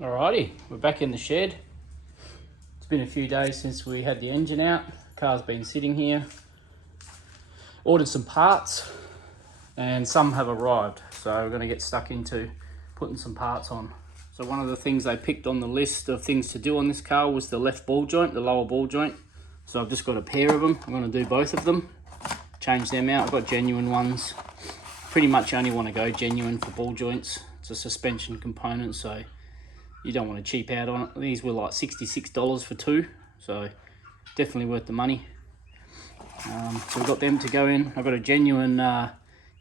Alrighty, we're back in the shed. It's been a few days since we had the engine out. Car's been sitting here. Ordered some parts and some have arrived. So we're going to get stuck into putting some parts on. So one of the things they picked on the list of things to do on this car was the left ball joint, the lower ball joint. So I've just got a pair of them. I'm going to do both of them, change them out. I've got genuine ones. Pretty much only want to go genuine for ball joints. It's a suspension component, so you don't want to cheap out on it. These were like $66 for two, so definitely worth the money. So we've got them to go in. I've got a genuine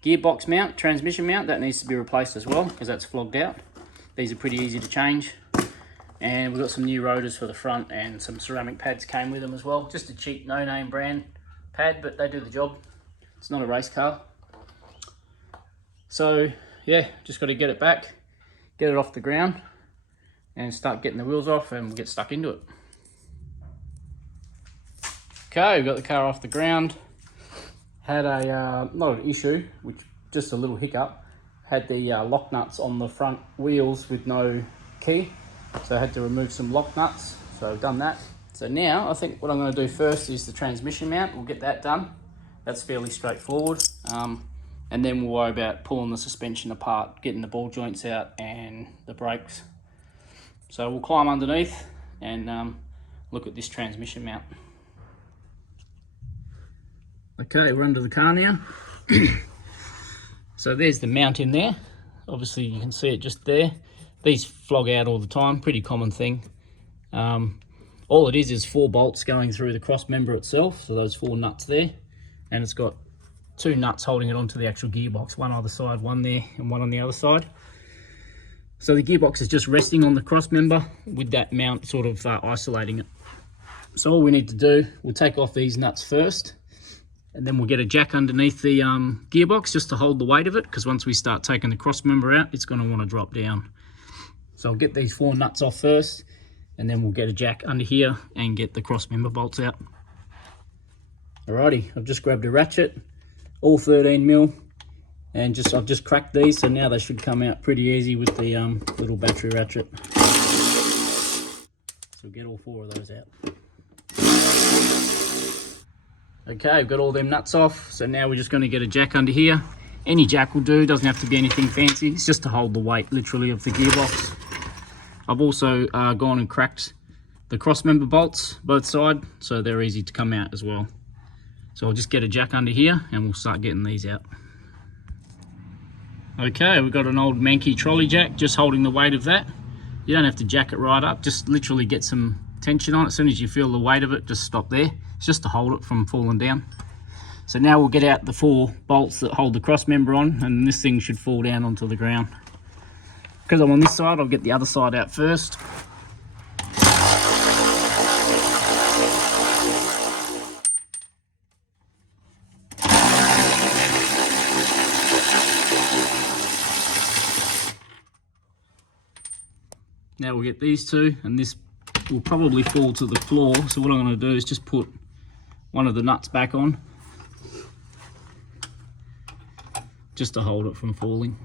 gearbox mount, transmission mount, that needs to be replaced as well because that's flogged out. These are pretty easy to change. And we've got some new rotors for the front and some ceramic pads came with them as well. Just a cheap no-name brand pad, but they do the job. It's not a race car. So yeah, just got to get it back, get it off the ground and start getting the wheels off and we'll get stuck into it. Okay, we've got the car off the ground. Had a, not an issue, which just a little hiccup. Had the lock nuts on the front wheels with no key. So I had to remove some lock nuts, so I've done that. So now I think what I'm going to do first is the transmission mount. We'll get that done. That's fairly straightforward. And then we'll worry about pulling the suspension apart, getting the ball joints out and the brakes. So we'll climb underneath and look at this transmission mount. Okay, we're under the car now. So there's the mount in there. Obviously you can see it just there. These flog out all the time, pretty common thing. All it is 4 bolts going through the cross member itself, so those 4 nuts there. And it's got 2 nuts holding it onto the actual gearbox, one either side, one there and one on the other side. So the gearbox is just resting on the cross member with that mount sort of isolating it. So all we need to do, we'll take off these nuts first and then we'll get a jack underneath the gearbox just to hold the weight of it, because once we start taking the cross member out, it's going to want to drop down. So I'll get these 4 nuts off first and then we'll get a jack under here and get the cross member bolts out. Alrighty, I've just grabbed a ratchet, all 13mm, and I've just cracked these, so now they should come out pretty easy with the little battery ratchet. So we'll get all 4 of those out. Okay, I've got all them nuts off, so now we're just going to get a jack under here. Any jack will do, doesn't have to be anything fancy, it's just to hold the weight literally of the gearbox. I've also gone and cracked the cross member bolts both sides, so they're easy to come out as well. So I'll just get a jack under here and we'll start getting these out. Okay, we've got an old manky trolley jack, just holding the weight of that. You don't have to jack it right up, just literally get some tension on it. As soon as you feel the weight of it, just stop there. It's just to hold it from falling down. So now we'll get out the 4 bolts that hold the cross member on, and this thing should fall down onto the ground. Because I'm on this side, I'll get the other side out first. Now we'll get these 2, and this will probably fall to the floor. So what I'm going to do is just put one of the nuts back on, just to hold it from falling.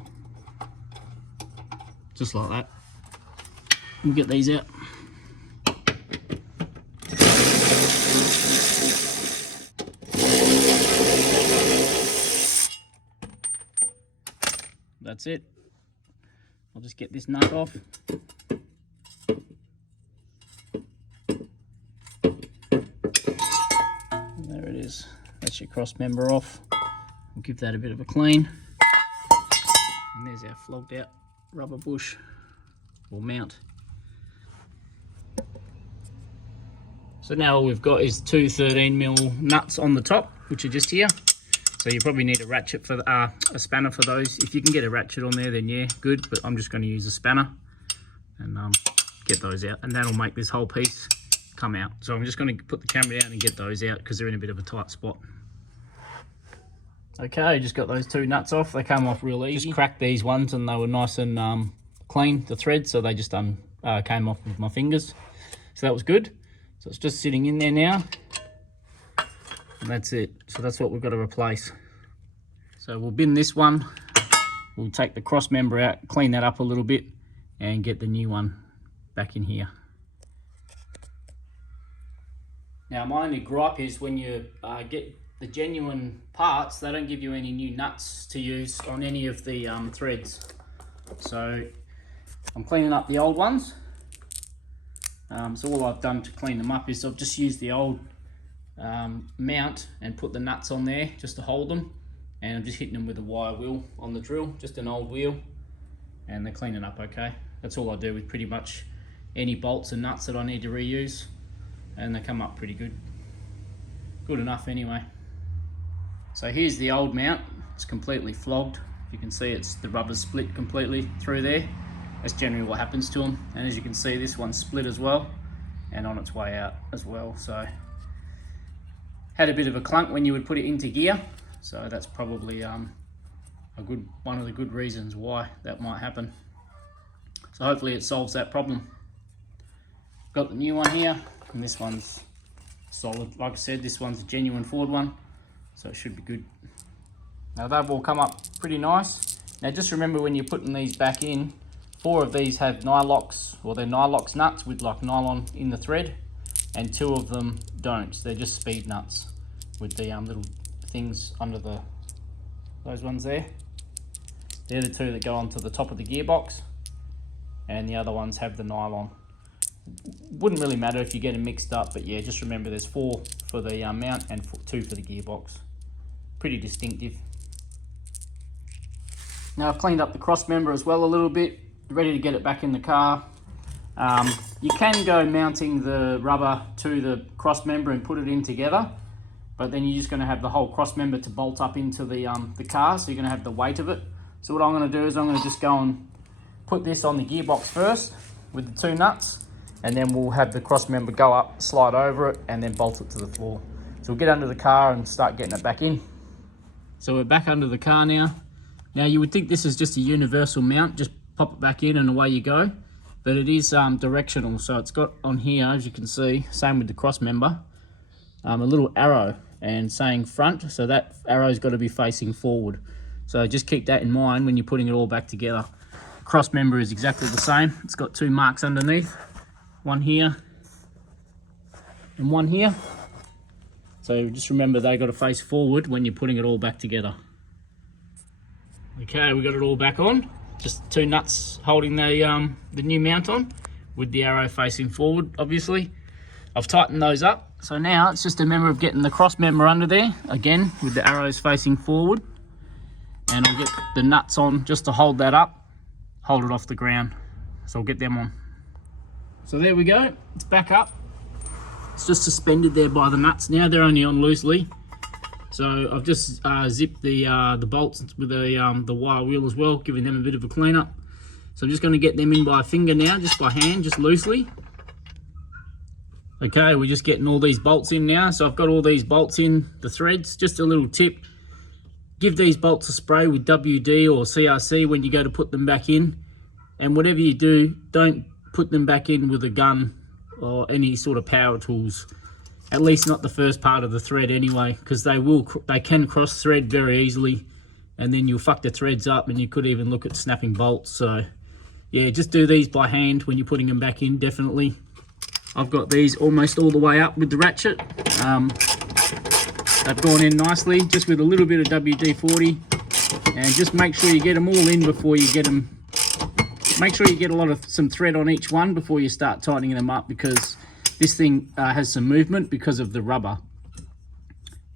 Just like that. We'll get these out. That's it. I'll just get this nut off. There it is. That's your cross member off. We'll give that a bit of a clean. And there's our flogged out rubber bush or mount. So now all we've got is 2 13mm nuts on the top, which are just here. So you probably need a ratchet for a spanner for those. If you can get a ratchet on there, then yeah, good. But I'm just going to use a spanner and get those out, and that'll make this whole piece come out. So I'm just going to put the camera down and get those out because they're in a bit of a tight spot. Okay, just got those 2 nuts off. They come off real easy. Just cracked these ones and they were nice and clean, the thread, so they just came off with my fingers. So that was good. So it's just sitting in there now. And that's it. So that's what we've got to replace. So we'll bin this one. We'll take the cross member out, clean that up a little bit, and get the new one back in here. Now my only gripe is when you get the genuine parts, they don't give you any new nuts to use on any of the threads. So I'm cleaning up the old ones. So all I've done to clean them up is I've just used the old mount and put the nuts on there just to hold them, and I'm just hitting them with a wire wheel on the drill, just an old wheel, and they're cleaning up okay. That's all I do with pretty much any bolts and nuts that I need to reuse, and they come up pretty good. Good enough anyway. So here's the old mount. It's completely flogged. You can see it's the rubber split completely through there. That's generally what happens to them. And as you can see, this one's split as well and on its way out as well. So had a bit of a clunk when you would put it into gear. So that's probably one of the good reasons why that might happen. So hopefully it solves that problem. Got the new one here, and this one's solid. Like I said, this one's a genuine Ford one, so it should be good. Now they've all come up pretty nice. Now just remember when you're putting these back in, 4 of these have Nylox, or they're Nylox nuts with like nylon in the thread, and 2 of them don't. They're just speed nuts with the little things under those ones there. They're the 2 that go onto the top of the gearbox, and the other ones have the nylon. Wouldn't really matter if you get them mixed up, but yeah, just remember there's 4 for the mount and 2 for the gearbox. Pretty distinctive. Now I've cleaned up the cross member as well a little bit, ready to get it back in the car. You can go mounting the rubber to the cross member and put it in together, but then you're just going to have the whole cross member to bolt up into the car, so you're going to have the weight of it. So what I'm going to do is I'm going to just go and put this on the gearbox first with the 2 nuts, and then we'll have the cross member go up, slide over it, and then bolt it to the floor. So we'll get under the car and start getting it back in. So we're back under the car now. Now you would think this is just a universal mount, just pop it back in and away you go. But it is directional, so it's got on here, as you can see, same with the cross member, a little arrow and saying front, so that arrow's got to be facing forward. So just keep that in mind when you're putting it all back together. The cross member is exactly the same. It's got 2 marks underneath, one here and one here. So just remember they got to face forward when you're putting it all back together. Okay, we got it all back on. Just 2 nuts holding the new mount on with the arrow facing forward, obviously. I've tightened those up. So now it's just a matter of getting the cross member under there, again, with the arrows facing forward. And I'll get the nuts on just to hold that up, hold it off the ground. So I'll get them on. So there we go, it's back up. It's just suspended there by the nuts now. They're only on loosely. So I've just zipped the bolts with the wire wheel as well, giving them a bit of a clean up. So I'm just going to get them in by finger now, just by hand, just loosely. Okay, we're just getting all these bolts in now. So I've got all these bolts in, the threads. Just a little tip, give these bolts a spray with WD or CRC when you go to put them back in. And whatever you do, don't put them back in with a gun or any sort of power tools. At least not the first part of the thread anyway, because they can cross thread very easily, and then you'll fuck the threads up and you could even look at snapping bolts. So yeah, just do these by hand when you're putting them back in, definitely. I've got these almost all the way up with the ratchet. They've gone in nicely, just with a little bit of WD-40, and just make sure you get them all in before you get them. Make sure you get some thread on each one before you start tightening them up, because this thing has some movement because of the rubber.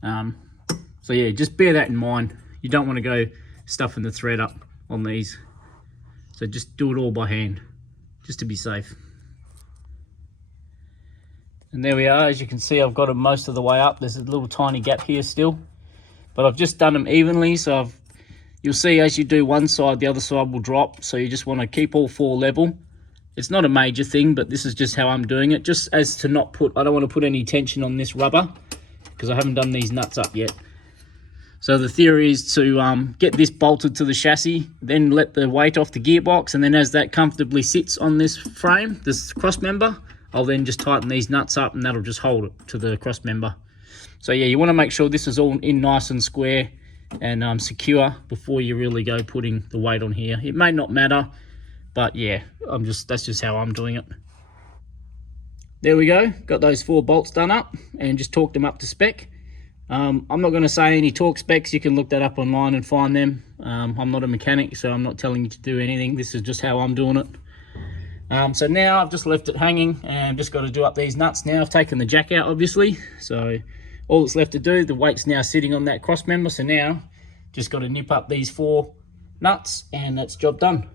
So yeah, just bear that in mind. You don't want to go stuffing the thread up on these. So just do it all by hand, just to be safe. And there we are. As you can see, I've got them most of the way up. There's a little tiny gap here still, but I've just done them evenly. So you'll see as you do one side, the other side will drop. So you just want to keep all 4 level. It's not a major thing, but this is just how I'm doing it. Just as to not put, I don't want to put any tension on this rubber because I haven't done these nuts up yet. So the theory is to get this bolted to the chassis, then let the weight off the gearbox, and then as that comfortably sits on this frame, this cross member, I'll then just tighten these nuts up and that'll just hold it to the cross member. So yeah, you want to make sure this is all in nice and square and secure before you really go putting the weight on here. It may not matter, but yeah, that's just how I'm doing it. there we go. Got those 4 bolts done up and just torqued them up to spec. I'm not going to say any torque specs. You can look that up online and find them. I'm not a mechanic, so I'm not telling you to do anything. This is just how I'm doing it. So now I've just left it hanging and I've just got to do up these nuts now. I've taken the jack out, obviously. So all that's left to do, the weight's now sitting on that cross member. So now just got to nip up these 4 nuts and that's job done.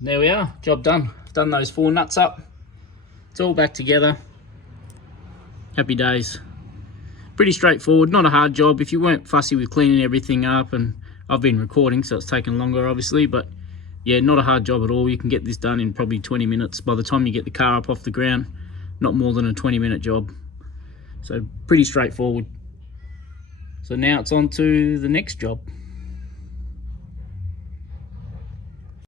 There we are, job done. I've done those 4 nuts up. It's all back together. Happy days. Pretty straightforward, not a hard job. If you weren't fussy with cleaning everything up, and I've been recording so it's taken longer obviously, but yeah, not a hard job at all. You can get this done in probably 20 minutes by the time you get the car up off the ground. Not more than a 20-minute job. So pretty straightforward. So now it's on to the next job.